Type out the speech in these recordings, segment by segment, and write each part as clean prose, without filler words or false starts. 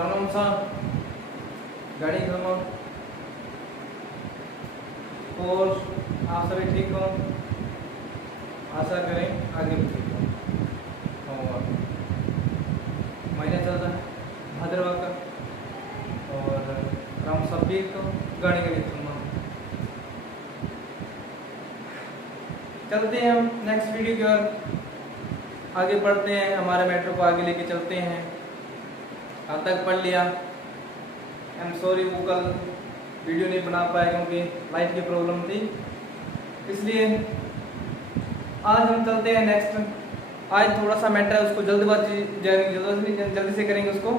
राम राम सा गाड़ी खत्म और आप सभी ठीक हो, आशा करें आगे भी ठीक हो। और महीना चल रहा है भाद्रवा का और राम सभी तो गाड़ी का भी चलते हैं हम नेक्स्ट वीडियो की ओर आगे बढ़ते हैं, हमारे मैटर को आगे लेके चलते हैं। कहाँ तक पढ़ लिया, आई एम सॉरी वो कल वीडियो नहीं बना पाया क्योंकि लाइट की प्रॉब्लम थी, इसलिए आज हम चलते हैं नेक्स्ट। आज थोड़ा सा मैटर है उसको जल्दी से करेंगे उसको,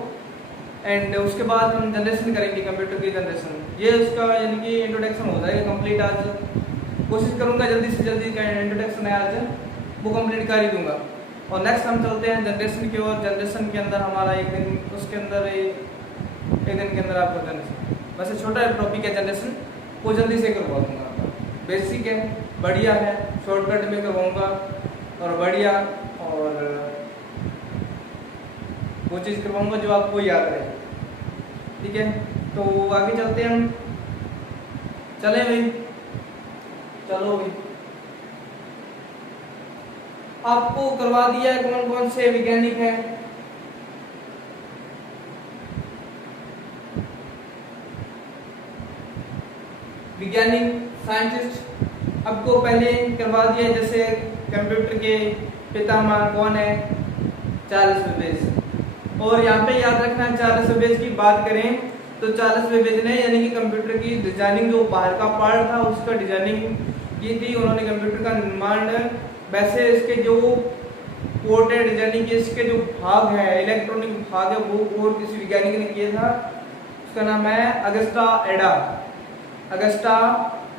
एंड उसके बाद हम जनरेशन करेंगे कंप्यूटर की जनरेशन। ये उसका यानी कि इंट्रोडक्शन हो जाएगा कंप्लीट। आज कोशिश करूंगा जल्दी से जल्दी का इंट्रोडक्शन है आज वो कंप्लीट कर ही दूंगा। और नेक्स्ट हम चलते हैं जनरेशन की ओर। जनरेशन के अंदर हमारा एक दिन, उसके अंदर एक दिन के अंदर आपको जनरेशन, वैसे छोटा टॉपिक है जनरेशन, वो जल्दी से करवा दूंगा आपका। बेसिक है, बढ़िया है, शॉर्टकट में करवाऊंगा और बढ़िया, और वो चीज़ करवाऊंगा जो आपको याद रहे। ठीक है, तो आगे चलते हैं हम। चले भाई, चलो भाई। आपको करवा दिया है कौन कौन से वैज्ञानिक हैं। वैज्ञानिक साइंटिस्ट आपको पहले करवा दिया, जैसे कंप्यूटर के पितामह कौन है, चार्ल्स बेबेज। और यहाँ पे याद रखना, चार्ल्स बेबेज की बात करें तो चार्ल्स बेबेज ने यानी कि कंप्यूटर की डिजाइनिंग, जो बाहर का पार्ट था उसका डिजाइनिंग की थी उन्होंने। कंप्यूटर का निर्माण, वैसे इसके जो पोर्ट है डिजाइनिंग के, इसके जो भाग है, इलेक्ट्रॉनिक भाग है, वो और किसी वैज्ञानिक ने किया था। उसका नाम है अगस्टा एडा। अगस्टा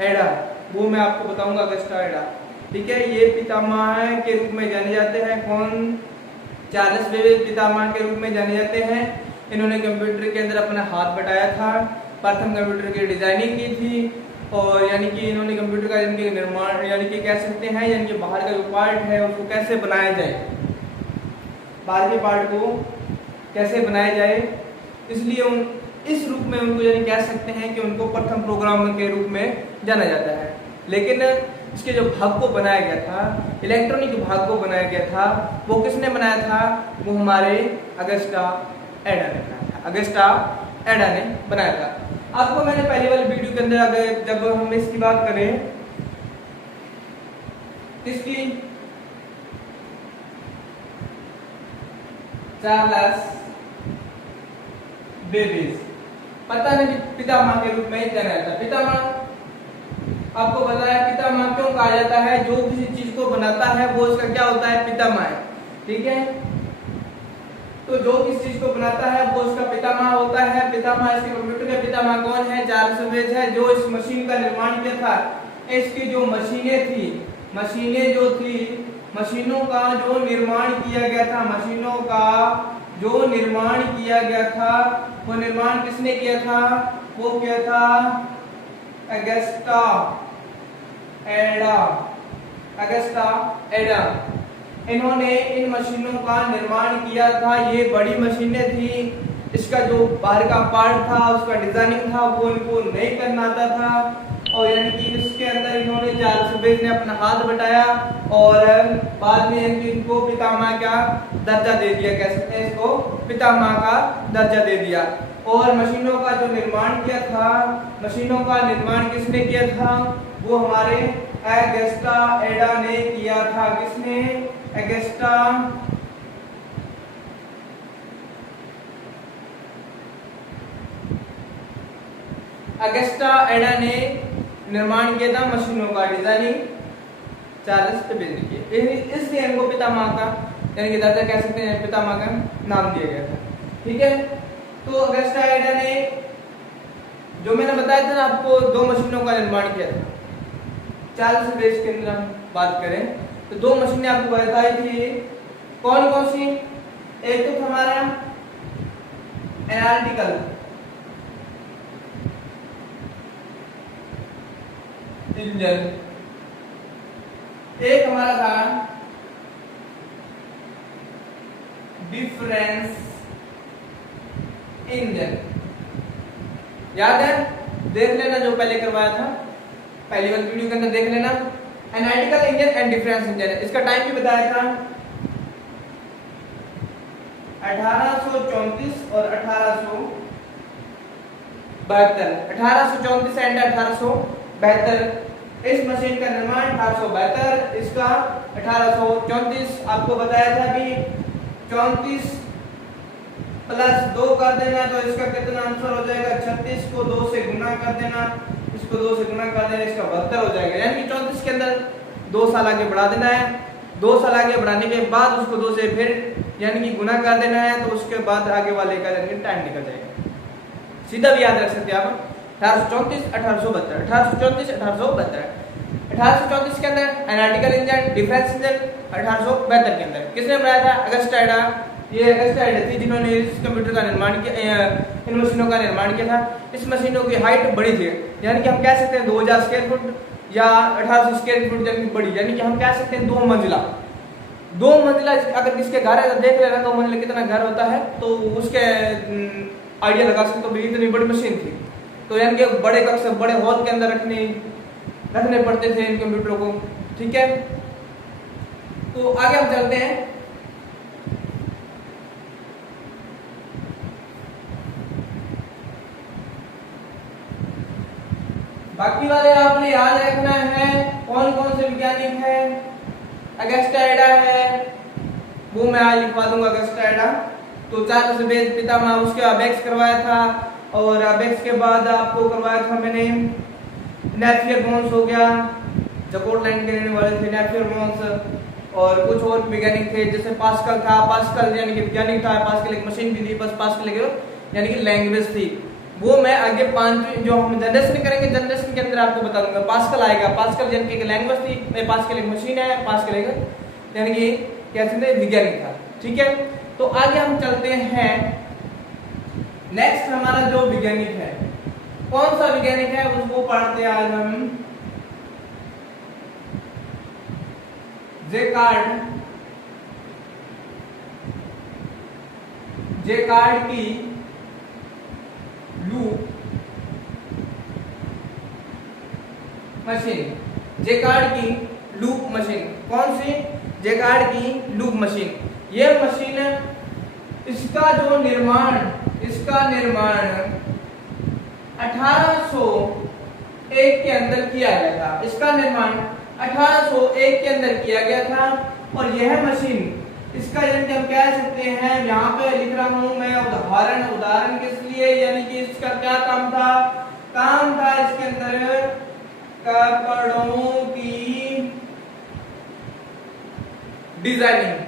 एडा, वो मैं आपको बताऊंगा अगस्टा एडा। ठीक है, ये पितामह के रूप में जाने जाते हैं। कौन? चार्ल्स बेबेज पितामह के रूप में जाने जाते हैं। इन्होंने कंप्यूटर के अंदर अपना हाथ बटाया था, प्रथम कंप्यूटर की डिजाइनिंग की थी, और यानी कि इन्होंने कंप्यूटर का यानी कि निर्माण, यानी कि कह सकते हैं यानी कि बाहर का जो पार्ट है उसको कैसे बनाया जाए, बाहर के पार्ट को कैसे बनाया जाए, इसलिए इस रूप में उनको यानी कह सकते हैं कि उनको प्रथम प्रोग्रामर के रूप में जाना जाता है। लेकिन इसके जो भाग को बनाया गया था, इलेक्ट्रॉनिक भाग को बनाया गया था, वो किसने बनाया था? वो हमारे अगस्टा एडा ने बनाया था। अगस्टा एडा ने बनाया था। आपको मैंने पहले वाली वीडियो के अंदर, अगर जब हम इसकी बात करें, इसकी चार्ल्स बेबेज पता नहीं पितामह के रूप में जाना जाता है। पितामह आपको बताया, पितामह क्यों कहा जाता है? जो किसी चीज को बनाता है वो उसका क्या होता है? पितामह है। ठीक है, तो जो किस चीज को बनाता है वो उसका पितामह होता है। पितामह, इसके कंप्यूटर के पितामह कौन है? चार्ल्स बेबेज है, जो इस मशीन का निर्माण किया था। इसकी जो मशीनें थी, मशीनें जो थी, मशीनों का जो निर्माण किया गया था, मशीनों का जो निर्माण किया गया था, वो निर्माण किसने किया था? वो किया था अगस्टा एडा। अगस्टा एडा, इन्होंने इन मशीनों का निर्माण किया था। ये बड़ी मशीनें थी, इसका जो बाहर का पार्ट था, उसका डिजाइनिंग था, वो इनको नहीं करना आता था। और यानी कि इसके अंदर इन्होंने चार्ल्स बेबेज ने अपना हाथ बटाया और बाद में इनको पितामह का दर्जा दे दिया, कह सकते हैं इसको पितामह का दर्जा दे दिया। और मशीनों का जो निर्माण किया था, मशीनों का निर्माण किसने किया था? वो हमारे अगस्टा एडा ने किया था। किसने? अगस्टा अगस्टा एडा ने निर्माण किया था मशीनों का, डिजाइनिंग चार्ल्स बेबेज ने किया। इसलिए इनको पितामह का यानी कि दादा कह सकते हैं, पितामह का नाम दिया गया था। ठीक है, तो अगस्टा एडा ने, जो मैंने बताया था ना आपको, दो मशीनों का निर्माण किया था। चार्ल्स बेबेज के अंदर हम बात करें तो दो मशीनें आपको बताई थी। कौन कौन सी? एक तो हमारा एनालिटिकल इंजन, एक हमारा था डिफरेंस इंजन। याद है, देख लेना जो पहले करवाया था, पहली वाली वीडियो के अंदर देख लेना। Analytical engine and difference engine, इसका टाइम भी बताया था 1834 और 1872। 1834 एंड 1872 इस मशीन का निर्माण 1872, इसका 1834। आपको बताया था अभी 34 प्लस 2 कर देना तो इसका कितना आंसर हो जाएगा, 36 को 2 से गुना कर देना, इसको 2 से गुना कर देना, इसका 72 हो जाएगा। यानी कि 34 के अंदर 2 साल आगे बढ़ा देना है, 2 साल आगे बढ़ाने के बाद उसको 2 से फिर यानी कि गुना कर देना है, तो उसके बाद आगे वाले का यानी टाइम निकल जाएगा। सीधा भी याद रख सकते हैं आप 1834 1872, 1834 1872। 1834 के अंदर एनालिटिकल इंजन, डिफरेंस इंजन, 1872 के अंदर किसने बनाया था, अगस्टा एडा। ये अगस्टा एडा थी जिन्होंने इस कंप्यूटर का निर्माण किया, इन मशीनों का निर्माण किया था। इस मशीनों की हाइट बड़ी थी, यानी कि हम कह सकते हैं 2000 स्क्वायर फुट या 1800 स्क्वायर फुट, यानी बड़ी, यानी कि हम कह सकते हैं 2 मंजिला। 2 मंजिला अगर किसके घर है तो देख लेना 2 मंजिला कितना घर होता है, तो उसके आइडिया लगा सकते हो। इतनी बड़ी मशीन थी, तो यानी कि बड़े कक्ष, बड़े हॉल के अंदर रखने पड़ते थे इन कंप्यूटरों को। ठीक है, तो आगे हम चलते हैं। बाकी वाले आपने याद रखना है कौन कौन से वैज्ञानिक है। अगस्टा एडा है, वो मैं आज लिखवा दूंगा अगस्टा एडा। तो चार्ल्स बेबेज पितामह, उसके अबेक्स करवाया था, और अबेक्स के बाद आपको करवाया था मैंने नेपियर बोन्स हो गया, स्कॉटलैंड के रहने वाले थे नेपियर बोन्स, और कुछ और वैज्ञानिक थे जैसे पास्कल था। पास्कल यानी कि वैज्ञानिक था, पास्कल एक मशीन भी थी, बस पास्कल यानी कि लैंग्वेज थी। वो मैं आगे 5वीं जो हम जनरेशन करेंगे, जनरेशन के अंदर आपको बता दूंगा। पास्कल आएगा, पास्कल यानी कि एक लैंग्वेज थी, पास्कल एक मशीन है, पास्कल एक यानी कि क्या कहते हैं वैज्ञानिक था। ठीक है, तो आगे हम चलते हैं। नेक्स्ट हमारा जो वैज्ञानिक है, कौन सा वैज्ञानिक है उसको पढ़ते हैं आज हम। जेकार्ड की लूप मशीन। जेकार्ड की लूप मशीन कौन सी, जेकार्ड की लूप मशीन। यह मशीन इसका निर्माण 1801 के अंदर किया गया था। इसका निर्माण 1801 के अंदर किया गया था, और यह मशीन इसका यानी कि हम कह सकते हैं, यहाँ पे लिख रहा हूं मैं उदाहरण किस लिए, यानी कि इसका क्या काम था इसके अंदर कपड़ों की डिजाइनिंग।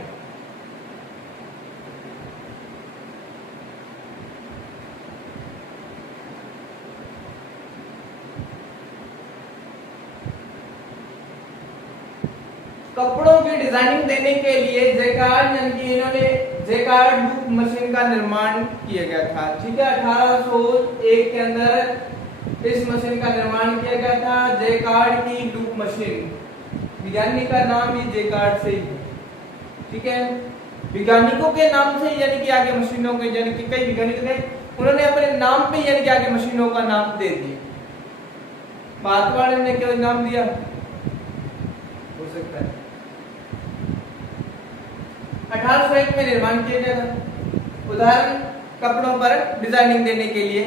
कपड़ों की डिजाइनिंग देने के लिए जेकार्ड यानी कि इन्होंने जेकार्ड लूप मशीन का निर्माण किया गया था। ठीक है, 1801 के अंदर इस मशीन का निर्माण किया गया था, जेकार्ड की लूप मशीन। वैज्ञानिक का नाम भी जेकार्ड से ही है। ठीक है, वैज्ञानिकों के नाम से यानी कि आगे मशीनों के, यानी कि कई वैज्ञानिक थे, उन्होंने अपने नाम पे यानी कि आगे मशीनों का नाम दे दिया। भारत वाले ने क्या नाम दिया हो सकता है। 1801 में निर्माण किया गया था। उदाहरण, कपड़ों पर डिजाइनिंग देने के लिए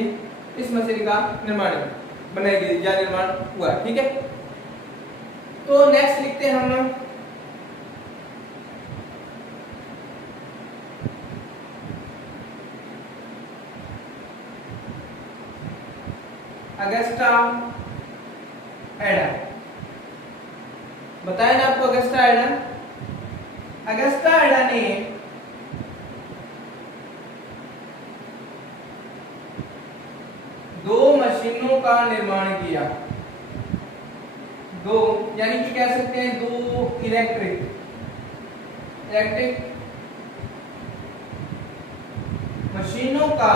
इस मशीन का निर्माण बनाई गई या निर्माण हुआ। ठीक है, तो नेक्स्ट लिखते हैं हम अगस्टा एडा। बताया ना आपको अगस्टा एडा। अगस्टा एडा ने दो मशीनों का निर्माण किया। दो यानी कि कह सकते हैं दो इलेक्ट्रिक मशीनों का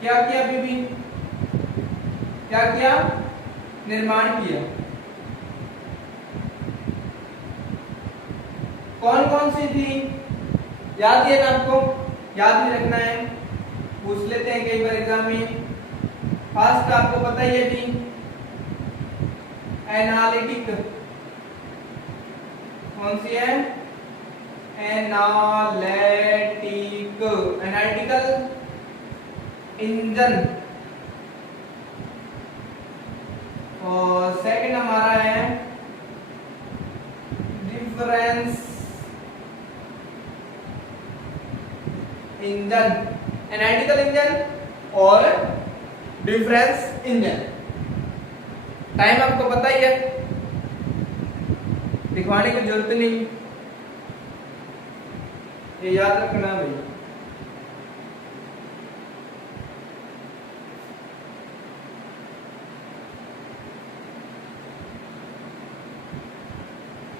क्या किया बीबी, क्या किया, निर्माण किया। कौन कौन सी थी, याद ही है ना आपको, याद ही रखना है, पूछ लेते हैं कई बार एग्जाम में। फर्स्ट आपको पता ही है भी, एनालिटिक कौन सी है, एनालिटिक, एनालिटिकल इंजन। और सेकंड हमारा है डिफरेंस इंजन, एनालिटिकल इंजन और डिफरेंस इंजन। टाइम आपको पता ही है, दिखवाने की जरूरत नहीं, ये याद रखना भैया।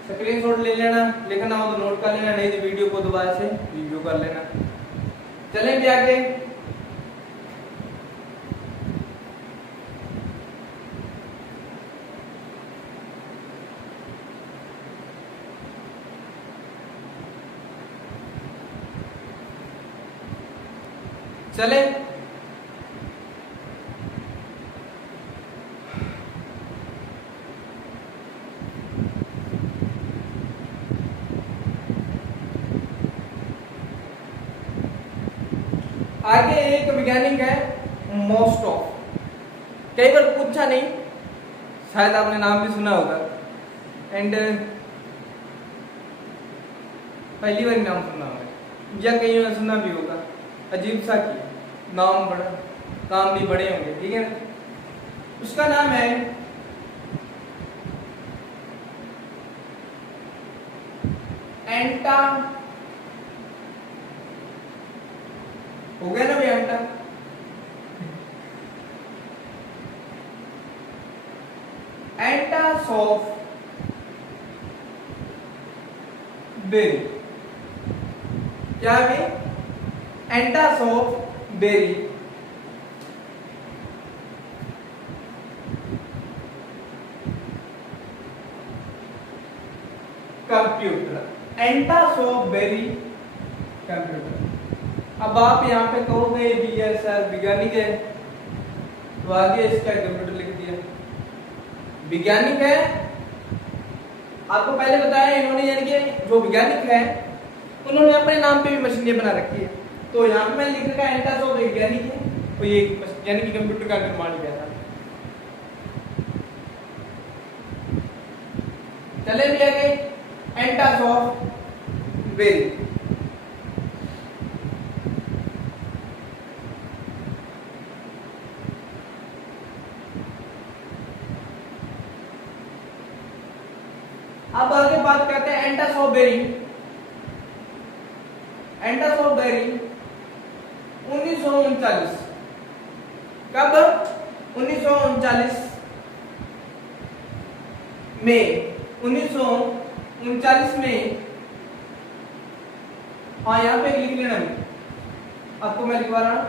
स्क्रीनशॉट ले लेना, लिखना हो तो नोट कर लेना, नहीं तो वीडियो को दोबारा से रिव्यू कर लेना। चलेंगे आगे। चले आगे। एक वैज्ञानिक है मोस्टॉफ, कई बार पूछा नहीं, शायद आपने नाम भी सुना होगा, एंड पहली बार नाम सुना होगा या कहीं में सुना भी होगा। अजीब सा की नाम, बड़ा काम भी बड़े होंगे, ठीक है ना। उसका नाम है एंटा, हो गया ना भैया एंटा, एंटासॉफ बेरी। क्या है? एंटासॉफ बेरी। कंप्यूटर, एंटासॉफ बेरी कंप्यूटर। अब आप यहाँ पे कहोगे भी है सर वैज्ञानिक है, तो आगे इसका कंप्यूटर लिख दिया। वैज्ञानिक है, आपको पहले बताया इन्होंने, यानी कि जो वैज्ञानिक है उन्होंने अपने नाम पे भी मशीनें बना रखी है। तो यहाँ पे मैंने लिख रखा है एंटासॉफ वैज्ञानिक है, तो ये यानी कि कंप्यूटर का निर्माण किया था। चले भी आगे, एंटासॉफ बेरी। अब आगे बात करते हैं एंटासॉफ बेरी। एंटासॉफ बेरी 1939, कब? 1939 में, 1939 में, हाँ यहाँ पे लिख लेना, आपको मैं लिखवा रहा हूं,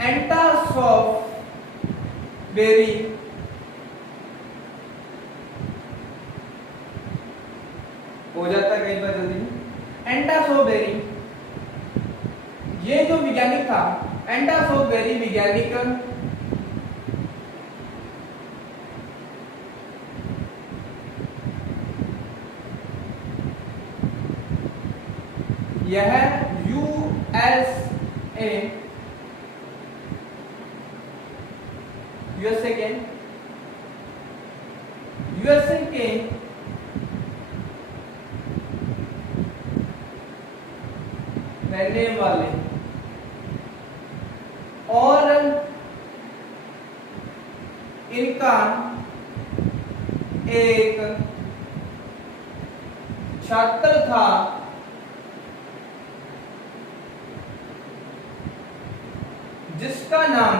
एंटासॉफ बेरी हो जाता है कई बार जल्दी। एंटासॉफ बेरी, ये जो वैज्ञानिक था एंटासॉफ बेरी वैज्ञानिक, यह यूएसए के रहने वाले और इनका एक छात्र था जिसका नाम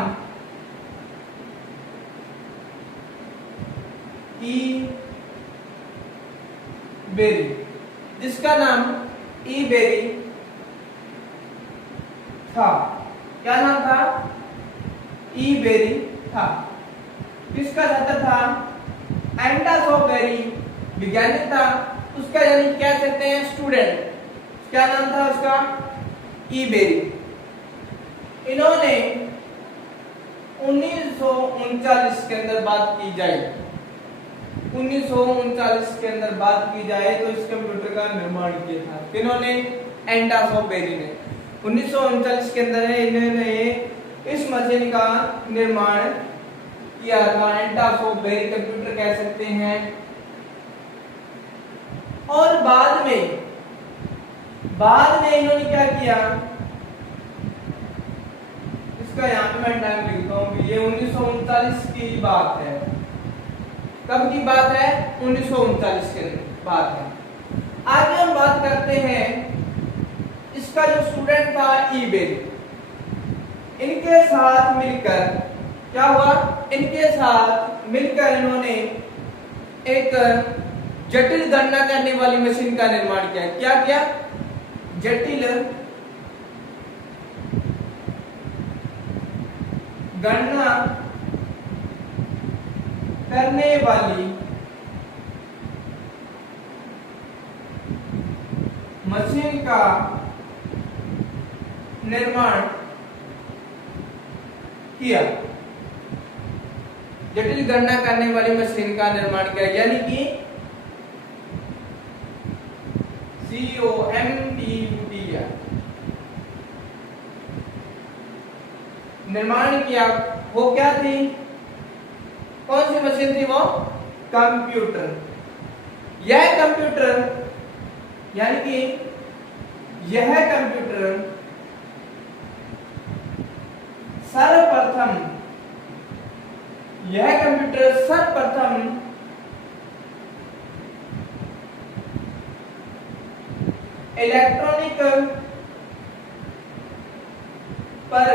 ई बेरी, जिसका नाम ई बेरी था। क्या नाम था? ई बेरी था। किसका छात्र था? एंटासॉफ बेरी वैज्ञानिक था, उसका यानी क्या कहते हैं स्टूडेंट, क्या नाम था उसका, ईबेरी। इन्होंने 1939 के अंदर बात की जाए, 1939 के अंदर बात की जाए तो इस कंप्यूटर का निर्माण किया था किन्होंने, एंडास ऑफ बेरी ने। 1939 के अंदर इन्होंने इस मशीन का निर्माण किया था, एंडास ऑफ बेरी कंप्यूटर कह सकते हैं। और बाद में इन्होंने क्या किया, इसका यहाँ पे मैं टाइम लिखता हूँ, ये 1939 की बात है। कब की बात है, 1939 की बात है। आगे हम बात करते हैं, इसका जो स्टूडेंट था ईबेरी, इनके साथ मिलकर क्या हुआ, इनके साथ मिलकर इन्होंने एक जटिल गणना करने वाली मशीन का निर्माण किया। क्या किया, जटिल गणना करने वाली मशीन का निर्माण किया, जटिल गणना करने वाली मशीन का निर्माण किया, यानी कि COMPUTER निर्माण किया। वो क्या थी, कौन सी मशीन थी वो, कंप्यूटर। यह कंप्यूटर यानी कि यह कंप्यूटर सर्वप्रथम इलेक्ट्रॉनिक पर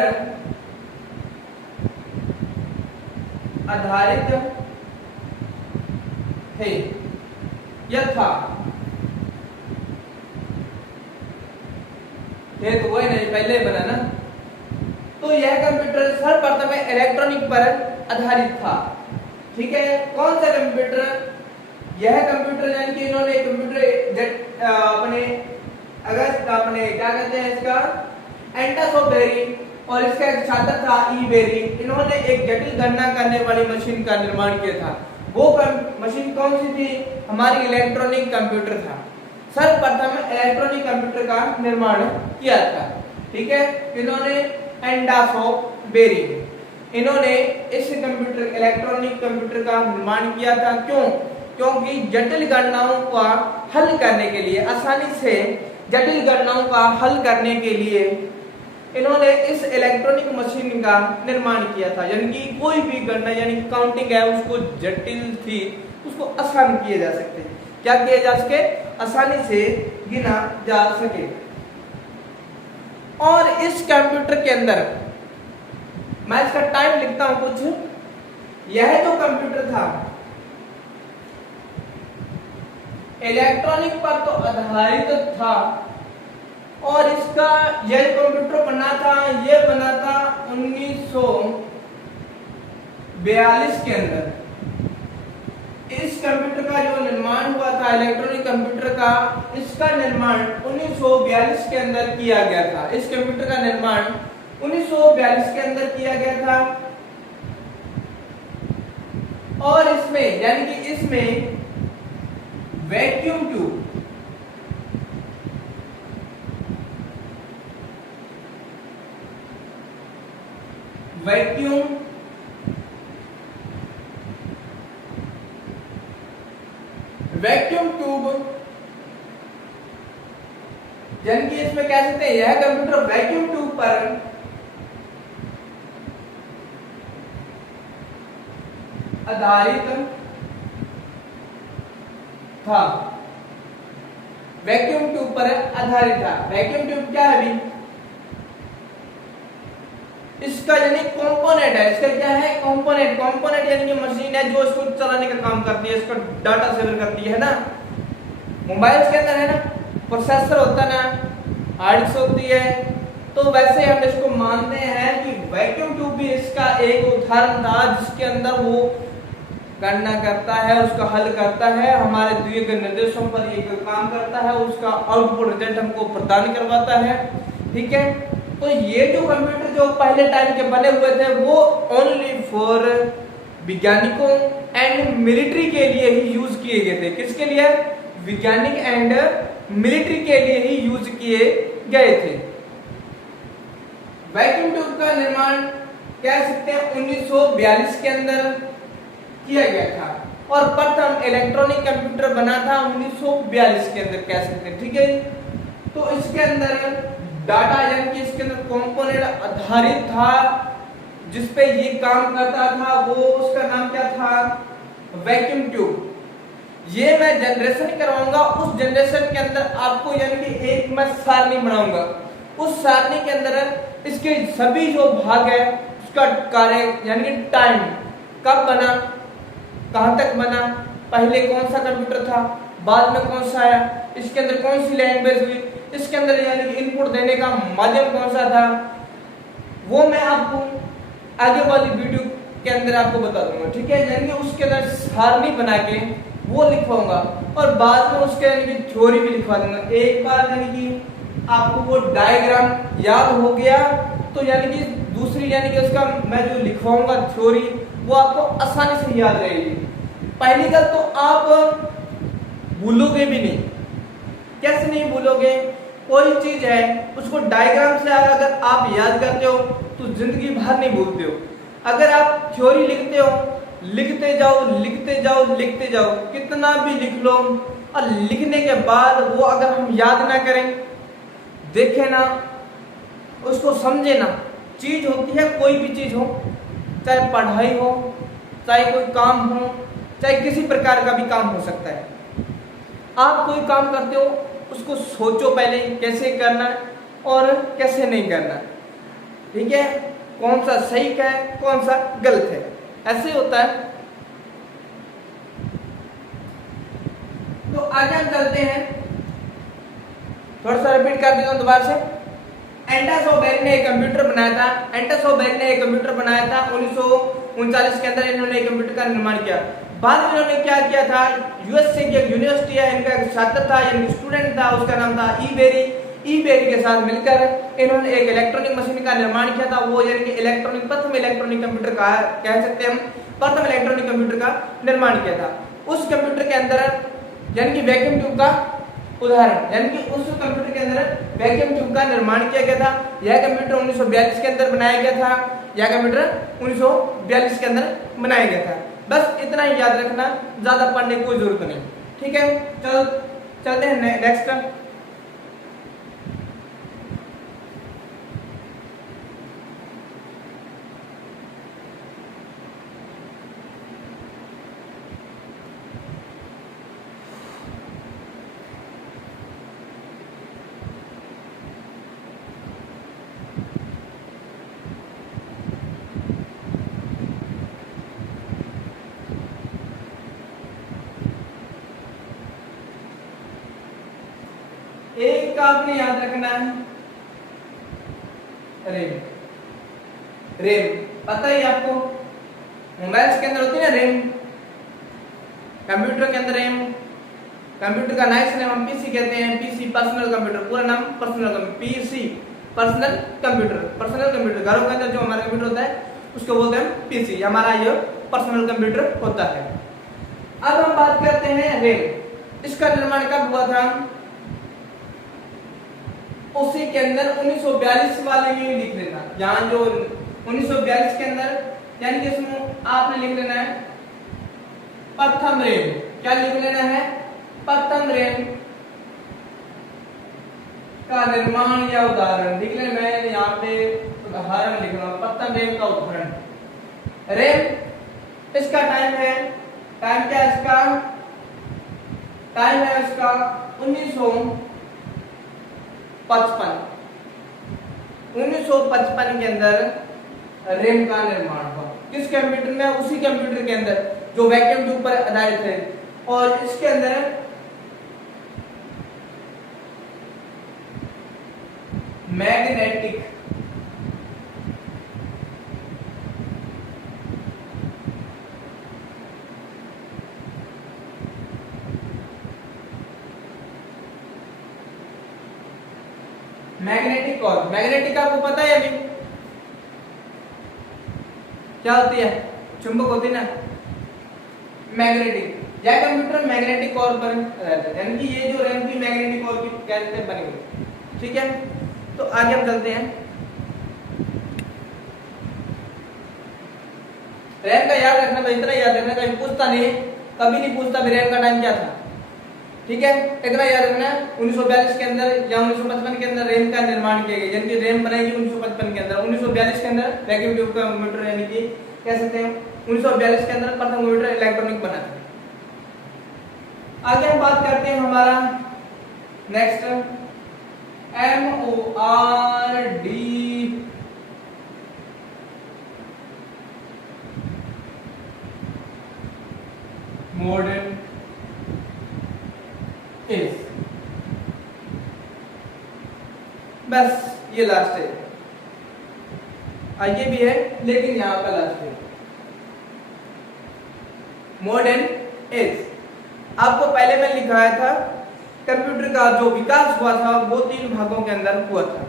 आधारित है, यथा ये तो वही नहीं, पहले बना ना। तो यह कंप्यूटर सर्वप्रथम इलेक्ट्रॉनिक पर आधारित था, ठीक है। कौन सा कंप्यूटर, यह कंप्यूटर यानी कि इन्होंने कंप्यूटर अपने क्या कहते हैं इसका, एंडास ऑफ बेरी, और इसका एक छात्र था ईबेरी। इन्होंने एक जटिल गणना करने वाली मशीन का निर्माण किया था। वो मशीन कौन सी थी, हमारी इलेक्ट्रॉनिक कंप्यूटर था। सर्वप्रथम इलेक्ट्रॉनिक कंप्यूटर का निर्माण किया था, ठीक है। इन्होंने एंडास ऑफ बेरी, इन्होंने इस कंप्यूटर इलेक्ट्रॉनिक कंप्यूटर का निर्माण किया था। क्यों, क्योंकि जटिल गणनाओं का हल करने के लिए, आसानी से जटिल गणनाओं का हल करने के लिए इन्होंने इस इलेक्ट्रॉनिक मशीन का निर्माण किया था। यानी कि कोई भी गणना यानी काउंटिंग है उसको जटिल थी उसको आसान किए जा सके, क्या किए जा सके, आसानी से गिना जा सके। और इस कंप्यूटर के अंदर मैं इसका टाइम लिखता हूं कुछ। यह जो कंप्यूटर था इलेक्ट्रॉनिक पर तो आधारित था, और इसका यह कंप्यूटर बना था, यह बना था 1942 के अंदर। इस कंप्यूटर का जो निर्माण हुआ था इलेक्ट्रॉनिक कंप्यूटर का, इसका निर्माण 1942 के अंदर किया गया था। इस कंप्यूटर का निर्माण 1942 के अंदर किया गया था। और इसमें यानी कि इसमें वैक्यूम ट्यूब, वैक्यूम ट्यूब यानी कि इसमें कह सकते हैं यह कंप्यूटर वैक्यूम ट्यूब पर आधारित था। वैक्यूम ट्यूब पर आधारित था। वैक्यूम ट्यूब क्या है अभी, इसका यानी कंपोनेंट है। इसका क्या है, कंपोनेंट। कंपोनेंट यानी कि मशीन है जो इसको चलाने का काम करती है, इसका डाटा सेव करती है ना। मोबाइल्स के अंदर है ना प्रोसेसर होता है ना, हार्ड डिस्क होती है, तो वैसे हम इसको मानते हैं कि वैक्यूम ट्यूब भी इसका एक उदाहरण था जिसके अंदर वो गणना करता है, उसका हल करता है, हमारे दिए गए निर्देशों पर ये काम करता है, उसका आउटपुट रिजल्ट हमको प्रदान करवाता है। ठीक है, तो ये जो कंप्यूटर जो पहले टाइम के बने हुए थे वो ओनली फॉर वैज्ञानिकों एंड मिलिट्री के लिए ही यूज किए गए थे। किसके लिए? वैज्ञानिक एंड मिलिट्री के लिए ही यूज किए गए थे। वैक्यूम ट्यूब का निर्माण कह सकते हैं 1942 के अंदर किया गया था और प्रथम इलेक्ट्रॉनिक कंप्यूटर बना था 1942 के अंदर कह सकते हैं। ठीक है, तो इसके अंदर डाटा यानी कि इसके अंदर कंपोनेंट आधारित था जिसपे ये काम करता था, वो उसका नाम क्या था? Vacuum tube. ये मैं जनरेशन करवाऊंगा, उस जनरेशन के अंदर आपको यानी कि एक मैं सारणी बनाऊंगा, उस सारणी के अंदर इसके सभी जो भाग है उसका कार्य यानी कि टाइम कब बना, कहां तक बना, पहले कौन सा कंप्यूटर था, बाद में कौन सा आया, इसके अंदर कौन सी लैंग्वेज हुई, इसके अंदर यानी कि इनपुट देने का माध्यम कौन सा था, वो मैं आपको आगे वाली वीडियो के अंदर आपको बता दूंगा। ठीक है, यानी कि उसके अंदर सारणी बना के वो लिखवाऊंगा और बाद में उसके यानी कि थ्योरी भी लिखवा दूंगा। एक बार यानी कि आपको वो डायग्राम याद हो गया तो यानी कि दूसरी यानी कि उसका मैं जो लिखवाऊंगा थ्योरी वो आपको आसानी से याद रहेगी। पहली गल तो आप भूलोगे भी नहीं। कैसे नहीं भूलोगे? कोई चीज है उसको डायग्राम से अगर आप याद करते हो तो जिंदगी भर नहीं भूलते हो। अगर आप थ्योरी लिखते हो, लिखते जाओ लिखते जाओ लिखते जाओ, कितना भी लिख लो और लिखने के बाद वो अगर हम याद ना करें, देखे ना, उसको समझे ना, चीज होती है कोई भी चीज हो, चाहे पढ़ाई हो, चाहे कोई काम हो, चाहे किसी प्रकार का भी काम हो सकता है। आप कोई काम करते हो उसको सोचो पहले कैसे करना है और कैसे नहीं करना। ठीक है, कौन सा सही है कौन सा गलत है, ऐसे होता है। तो आगे हम चलते हैं, थोड़ा सा रिपीट कर देता हूं दोबारा से। एंटस ऑफ बेरी ने एक कंप्यूटर बनाया था। एंटस ऑफ बेरी ने एक कंप्यूटर बनाया था 1939 के अंदर इन्होंने एक कंप्यूटर का निर्माण किया। बाद में इन्होंने क्या किया था, यूएसए की एक यूनिवर्सिटी है, इनका एक छात्र था यानी स्टूडेंट था, उसका नाम था ई बेरी के साथ मिलकर इन्होंने एक इलेक्ट्रॉनिक मशीन का निर्माण किया था। वो यानी कि इलेक्ट्रॉनिक प्रथम इलेक्ट्रॉनिक कंप्यूटर का कह सकते हैं हम, प्रथम इलेक्ट्रॉनिक कंप्यूटर का निर्माण किया था। उस कंप्यूटर के अंदर यानी कि वैक्यूम ट्यूब का उदाहरण यानी कि उस कंप्यूटर के अंदर वैक्यूम ट्यूब का निर्माण किया गया था। यह कंप्यूटर 1942 के अंदर बनाया गया था। यह कंप्यूटर 1942 के अंदर बनाया गया था। बस इतना ही याद रखना, ज्यादा पढ़ने की कोई जरूरत नहीं। ठीक है, चलते हैं नेक्स्ट। एक का आपने याद रखना है, रेम पता ही आपको, मोबाइल्स के अंदर होती है ना रेम, कंप्यूटर के अंदर रेम। कंप्यूटर का नाइस नेम हम पीसी कहते हैं, पीसी पर्सनल कंप्यूटर, पूरा नाम personal computer, PC personal computer. Personal computer घरों के अंदर जो हमारा कंप्यूटर होता है उसको बोलते हैं पीसी, हमारा ये पर्सनल कंप्यूटर होता है। अब हम बात करते हैं रेम। इसका निर्माण कब हुआ था? उसी के अंदर 1942 वाले में भी लिख लेना, यहाँ जो 1942 के अंदर यानी कि इसमें आपने लिख लेना है प्रथम रेम। क्या लिख लेना है? प्रथम रेम का निर्माण या उदाहरण लिख लेना। मैं यहाँ पे उदाहरण लिख रहा हूँ, प्रथम रेम का उदाहरण। रेम इसका टाइम है, टाइम क्या है इसका? टाइम है इसका 1955 के अंदर रेम का निर्माण हुआ। किस कंप्यूटर में? उसी कंप्यूटर के अंदर जो वैक्यूम ट्यूब पर आधारित है। और इसके अंदर मैग्नेटिक मैग्नेटिक कॉर्ड, मैग्नेटिक आपको पता है अभी क्या होती है, चुंबक होती है ना, मैग्नेटिक, यह कंप्यूटर मैग्नेटिक कॉर्ड पर रहता है, यानी कि ये जो रैम की मैग्नेटिक कॉर्ड की कहते हैं बनी हुई। ठीक है, तो आगे हम चलते हैं। रैम का याद रखना, तो इतना याद रखना, कभी पूछता नहीं, कभी नहीं पूछता भी रैम का टाइम क्या था। ठीक है, इतना याद रखना, 1942 के अंदर या 1955 के अंदर रैम का निर्माण किया गया, यानी कि रैम बनाई 1955 के अंदर, 1942 के अंदर वैक्यूम ट्यूब का कंप्यूटर, यानी कि कह सकते हैं 1942 के अंदर प्रथम कंप्यूटर इलेक्ट्रॉनिक बना था। आगे हम बात करते हैं हमारा नेक्स्ट MORD, मॉडर्न इज, बस ये लास्ट है, आगे भी है लेकिन यहां पर लास्ट है। मॉडर्न एज, आपको पहले मैं लिखाया था कंप्यूटर का जो विकास हुआ था वो 3 भागों के अंदर हुआ था,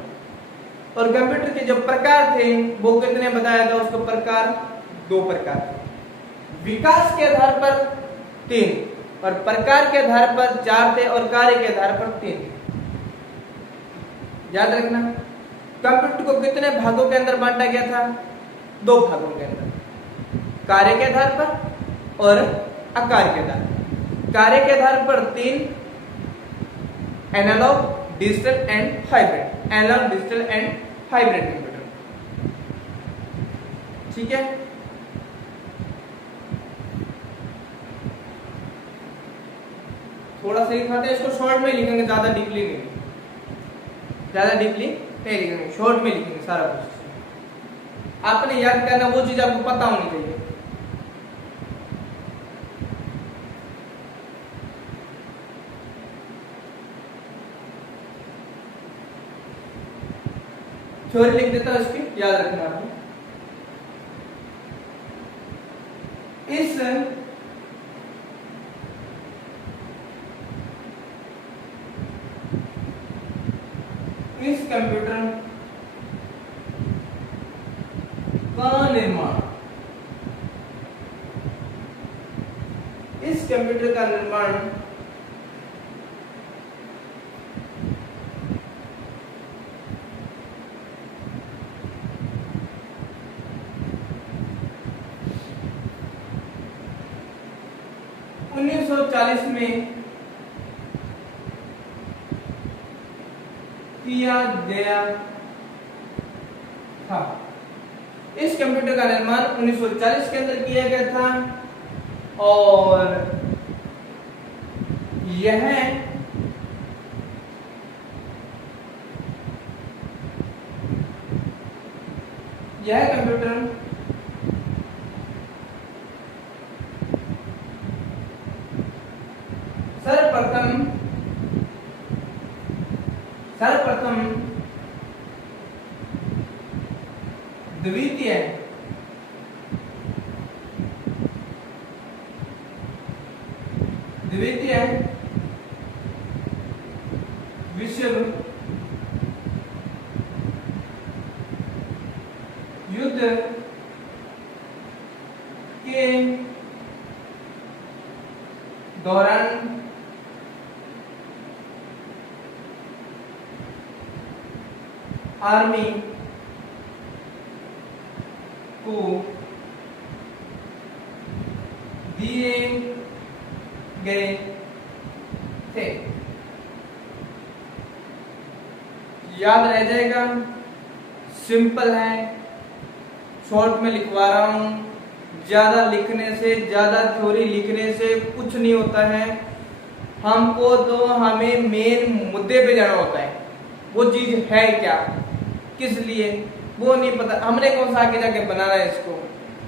और कंप्यूटर के जो प्रकार थे वो कितने बताया था, उसको प्रकार 2 प्रकार थे, विकास के आधार पर 3 और प्रकार के आधार पर 4 थे और कार्य के आधार पर 3। याद रखना, कंप्यूटर को कितने भागों के अंदर बांटा गया था, 2 भागों के अंदर, कार्य के आधार पर और आकार के आधार पर। कार्य के आधार पर 3, analogue, digital and hybrid, analogue, digital and hybrid computer. ठीक है, थोड़ा सा लिखाते हैं इसको, शॉर्ट में लिखेंगे, ज्यादा डीपली नहीं, ज्यादा डीपली नहीं लिखेंगे, शॉर्ट में लिखेंगे सारा कुछ। आपने याद करना वो चीज आपको पता होनी चाहिए। थ्योरी लिख देता हूं इसकी, याद रखना आपने। इस कंप्यूटर का निर्माण, इस कंप्यूटर का निर्माण में किया गया था। इस कंप्यूटर का निर्माण 1940 के अंदर किया गया था और यह कंप्यूटर सर्वप्रथम द्वितीय विश्व युद्ध के दौरान आर्मी को दिए गए थे। याद रह जाएगा, सिंपल है, शॉर्ट में लिखवा रहा हूं, ज्यादा लिखने से, ज्यादा थ्योरी लिखने से कुछ नहीं होता है। हमको तो हमें मेन मुद्दे पे जाना होता है, वो चीज है क्या, किस लिए, वो नहीं पता, हमने कौन सा आगे जाके बनाना है इसको,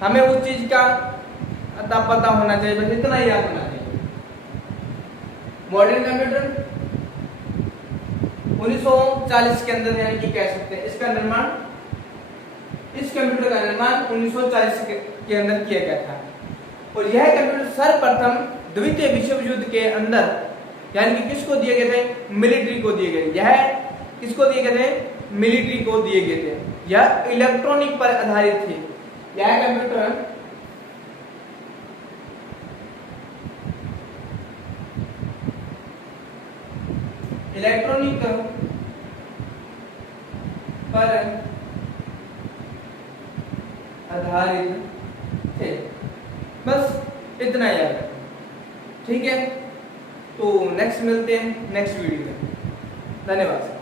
हमें उस चीज का अता पता होना चाहिए, बस इतना ही याद होना चाहिए। मॉडर्न कंप्यूटर 1940 के अंदर, यानी कि कह सकते हैं इसका निर्माण, इस कंप्यूटर का निर्माण 1940 के अंदर किया गया था और यह कंप्यूटर सर्वप्रथम द्वितीय विश्व युद्ध के अंदर, यानी कि किसको दिए गए थे, मिलिट्री को दिए गए। यह किसको दिए गए थे? मिलिट्री को दिए गए थे। यह इलेक्ट्रॉनिक पर आधारित थे। यह कंप्यूटर इलेक्ट्रॉनिक पर आधारित थे। बस इतना याद है, ठीक है। तो नेक्स्ट मिलते हैं नेक्स्ट वीडियो में। धन्यवाद।